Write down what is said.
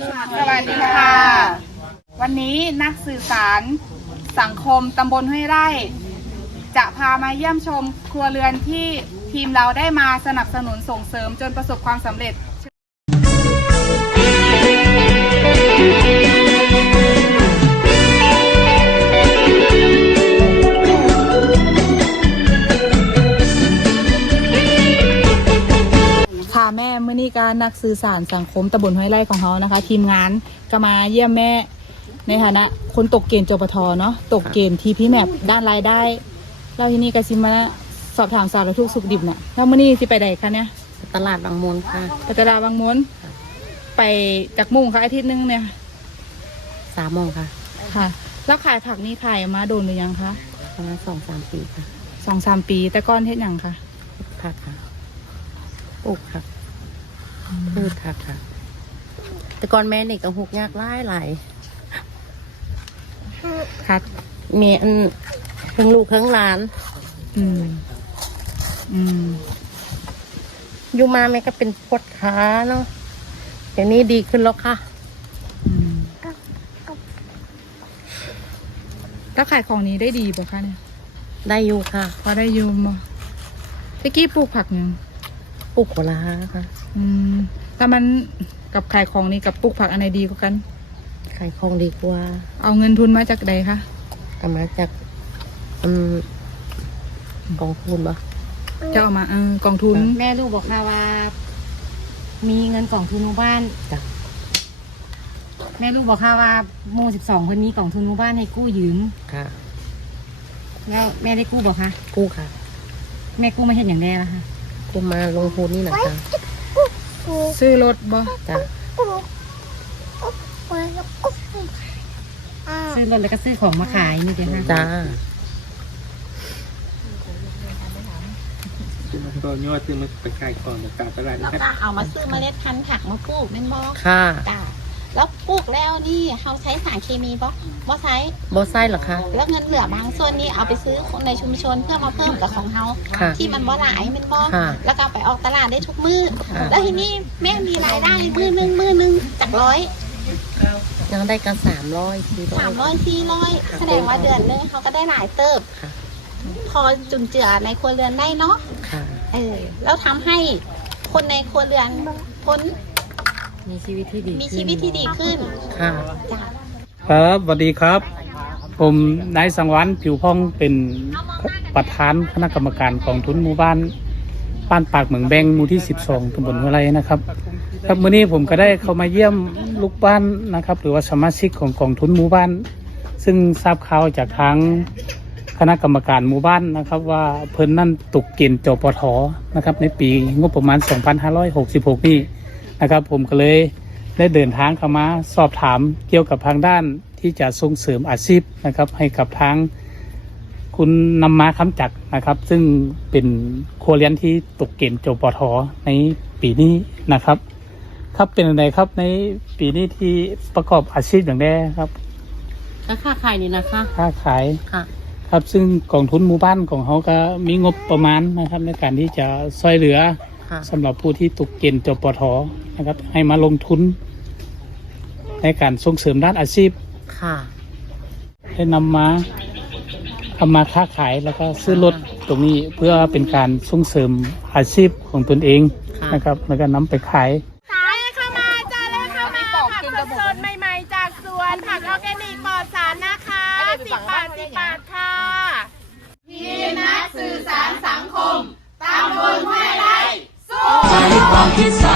สวัสดีค่ะ วันนี้นักสื่อสารสังคมตำบลห้วยไร่ จะพามาเยี่ยมชมครัวเรือนที่ทีมเราได้มาสนับสนุนส่งเสริมจนประสบความสำเร็จ ม่เมื่อนี้การนักสื่อสารสังคมตำบลห้วยไร่ของเขานะคะ ทีมงานก็มาเยี่ยมแม่ในฐานะคนตกเกณฑ์จปทเนาะตกเกณฑ์ทีพี่แมปด้านรายได้แล้วทีนี้ก็สิมาสอบถามสารทุกข์สุขดิบน่ะแล้วเมื่อนี้สิไปไหนคะเนี่ยตลาดบางมูลค่ะไปตลาดบางม้วนไปจากมุ่งค่ะอาทิตย์หนึงเนี่ยสามโมงค่ะ ค่ะ แล้วขายผักนี่ขายมาโดนหรือยังคะประมาณสองสามปีค่ะสองสามปีแต่ก้อนเฮ็ดหยังคะผักค่ะปลูกค่ะพืชค่ะค่ะ แต่ก่อนแม่นี่ก็หุกยากหลายหลายคัดเมียอันเพิ่งลูกเพิ่งหลาน อืม อืม อยู่มาแม่ก็เป็นปวดขาเนาะเดี๋ยวนี้ดีขึ้นแล้วค่ะ อืมแล้วขายของนี้ได้ดีป่ะคะเนี่ย ได้อยู่ค่ะ พอได้อยูมตะกี้ปลูกผักยังปลูกโคลาค่ะ อืมแล้วมันกับขายของนี่กับปลูกผักอันไหนดีกว่ากัน ขายของดีกว่า เอาเงินทุนมาจากใดคะก็มาจากอืมกองทุนปะจะเอามาเออกองทุน แม่ลูกบอกค่ะว่า มีเงินกล่องทุนหมู่บ้าน จ้ะแม่ลูกบอกค่ะว่าโมสิบสองคนมีกล่องทุนหมู่บ้านให้กู้ยืมค่ะ แล้วแม่ได้กู้บอกคะกู้ค่ะแม่กู้ไม่เห็นอย่างแน่ละคะกู้มาลงทุนนี่นะจ๊ะ ซื้อรถบ่จ้ะซื้อรถแล้วก็ซื้อของมาขายนี่เดียวค่ะจ้าก็ยอดซึ่งมันไปขายของในตลาดตลาดแล้วนะครับ ก็เอามาซื้อเมล็ดพันธุ์ผักมาปลูกแม่นบ่ค่ะ จ้า แล้วปลูกแล้วนี่เขาใช้สารเคมีบ่บ่ใช้ บอไส้เหรอคะ แล้วเงินเหลือบางส่วนนี้เอาไปซื้อคนในชุมชนเพื่อมาเพิ่มกับของเฮาค่ะที่มันบ่หลายแม่นบ่ค่ะแล้วก็เอาไปออกตลาดได้ทุกมื้อค่ะ แล้วทีนี้แม่มีรายได้มื้อหนึงมื้อหนึงจากร้อยยังได้กันสามร้อยสี่ร้อสาย มร้อยสี่ร้อยแสดงว่าเดือนหนึงเขาก็ได้หลายเติบค่ะ พอจุนเจือในครัวเรือนได้เนาะ ค่ะ เออแล้วทำให้คนในครัวเรือนพ้น มีชีวิตที่ดีมีชีวิตที่ดีขึ้นค่ะจ้าครับสวัสดีครับ ผมนายสังวานผิวพ่องเป็นประธานคณะกรรมการของทุนหมู่บ้านบ้านปากเหมืองแบงหมู่ที่ 12ตำบลหัวไรนะครับ ครับมื้อนี้ผมก็ได้เข้ามาเยี่ยมลูกบ้านนะครับ หรือว่าสมาชิกของกองทุนหมู่บ้าน ซึ่งทราบข่าวจากทางคณะกรรมการหมู่บ้านนะครับ ว่าเพิ่นนั่นตกเกณฑ์จปทนะครับ ในปีงบประมาณ 2566 นี่ นะครับ ผมก็เลยได้เดินทางเข้ามาสอบถามเกี่ยวกับทางด้านที่จะส่งเสริมอาชีพนะครับ ให้กับทางคุณนำมาคำจักรนะครับ ซึ่งเป็นครัวเรียนที่ตกเกณฑ์จปทในปีนี้นะครับ ครับเป็นอะไรครับในปีนี้ที่ประกอบอาชีพอย่างแรกครับแล้วค่าขายนี่นะคะค้าขายค่ะ ครับซึ่งกองทุนหมู่บ้านของเขาก็มีงบประมาณนะครับ ในการที่จะช่วยเหลือค่ะ สำหรับผู้ที่ตกเกณฑ์จปทนะครับ ให้มาลงทุน ในการส่งเสริมด้านอาชีพค่ะให้นำมาทำมาค้าขายแล้วก็ซื้อรถตรงนี้เพื่อเป็นการส่งเสริมอาชีพของตนเองค่ะนะครับแล้วก็นำไปขายเข้ามาจ้าเลยเข้ามาผักสดๆใหม่ๆจากสวนผักออร์แกนิกปลอดสารนะคะสิบบาทสิบบาทค่ะใจ ความคิดสร้าง